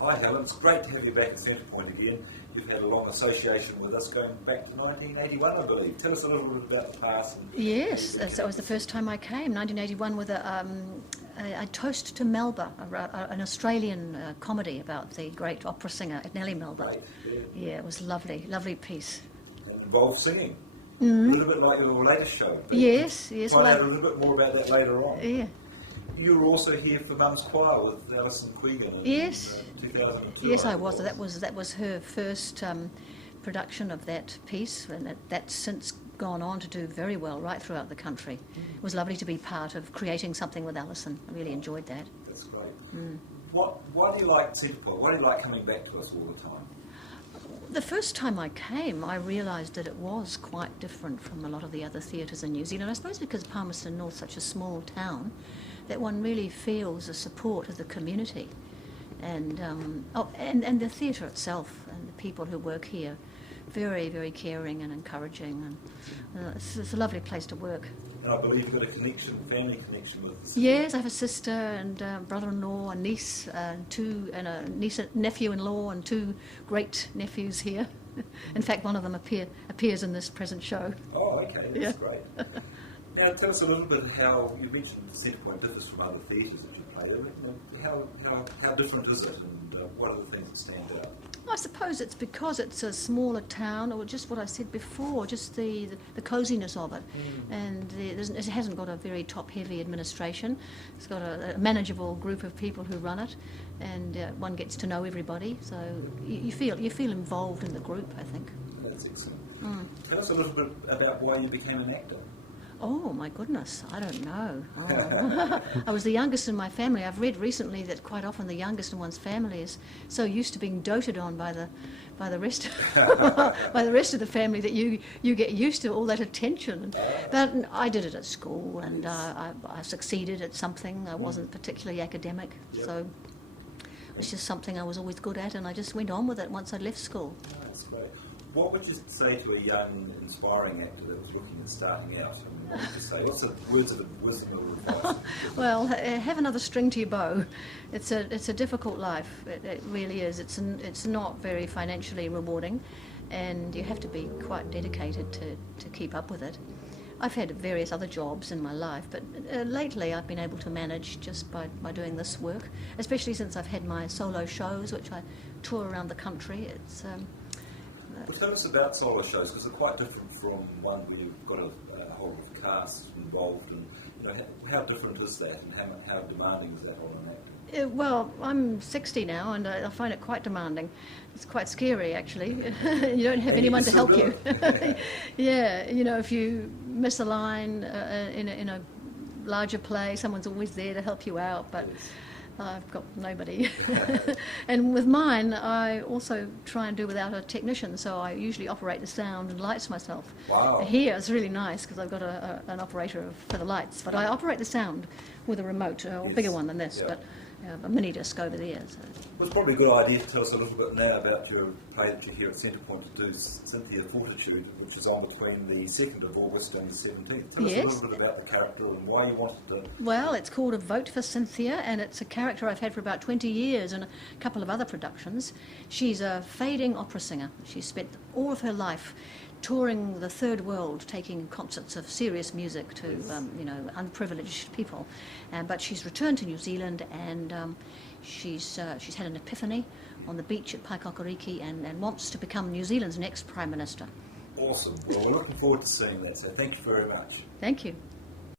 Hi Helen, it's great to have you back at Centrepoint again. You've had a long association with us going back to 1981, I believe. Tell us a little bit about the past. Yes, that was the first time I came, 1981, with a Toast to Melba, an Australian comedy about the great opera singer Nellie Melba. Right, Yeah, it was lovely, lovely piece. And involved singing. A little bit like your latest show. Yes. Find out a little bit more about that later on. Yeah. You were also here for Mum's Choir with Alison Quegan in Yes. 2002. Yes, I was. That was her first production of that piece, and that's since gone on to do very well right throughout the country. It was lovely to be part of creating something with Alison. I really enjoyed that. That's great. Why do you like Centrepoint? Why do you like coming back to us all the time? The first time I came, I realised that it was quite different from a lot of the other theatres in New Zealand. I suppose because Palmerston North's such a small town, that one really feels the support of the community, and the theatre itself and the people who work here, very, very caring and encouraging, and it's a lovely place to work. And I believe you've got a connection, family connection with this. Yes, I have a sister and brother-in-law, a niece, and a niece, nephew-in-law, and two great nephews here. In fact, one of them appears in this present show. Oh, okay, that's great. Now, tell us a little bit how you mentioned Centrepoint differs from other theatres that you play in. How different is it, and what are the things that stand out? I suppose it's because it's a smaller town, or just what I said before, just the coziness of it. And it hasn't got a very top-heavy administration. It's got a manageable group of people who run it, and one gets to know everybody. So you feel involved in the group, I think. That's excellent. Tell us a little bit about why you became an actor. Oh, my goodness, I don't know. Oh. I was the youngest in my family. I've read recently that quite often the youngest in one's family is so used to being doted on by the rest by the rest of the family that you get used to all that attention. But I did it at school, and I succeeded at something. I wasn't particularly academic, so it was just something I was always good at, and I just went on with it once I left school. Oh, that's great. What would you say to a young, inspiring actor that was looking at starting out? And what would you say? What's the words of wisdom or advice? Well, have another string to your bow. It's a difficult life. It really is. It's not very financially rewarding, and you have to be quite dedicated to keep up with it. I've had various other jobs in my life, but lately I've been able to manage just by doing this work, especially since I've had my solo shows, which I tour around the country. Well, tell us about solo shows, because they're quite different from one where you've got a whole cast involved, and how different is that, and how demanding is that on an actor? Well, I'm 60 now, and I find it quite demanding. It's quite scary, actually. You don't have anyone to help you. Yeah, if you miss a line in a larger play, someone's always there to help you out, but I've got nobody. And with mine, I also try and do without a technician, so I usually operate the sound and lights myself. Wow. Here it's really nice because I've got an operator for the lights, but I operate the sound with a remote, or a bigger one than this, but a mini disc over there. So. Well, it's probably a good idea to tell us a little bit now about your play that you're here at Centrepoint to do, Cynthia Fortitude, which is on between the 2nd of August and the 17th. Tell us a little bit about the character and why you wanted to... Well, it's called A Vote for Cynthia, and it's a character I've had for about 20 years and a couple of other productions. She's a fading opera singer. She's spent all of her life touring the third world, taking concerts of serious music to unprivileged people, but she's returned to New Zealand, and she's had an epiphany on the beach at Paikakariki and wants to become New Zealand's next Prime Minister. Awesome. Well, we're looking forward to seeing that, so thank you very much. Thank you.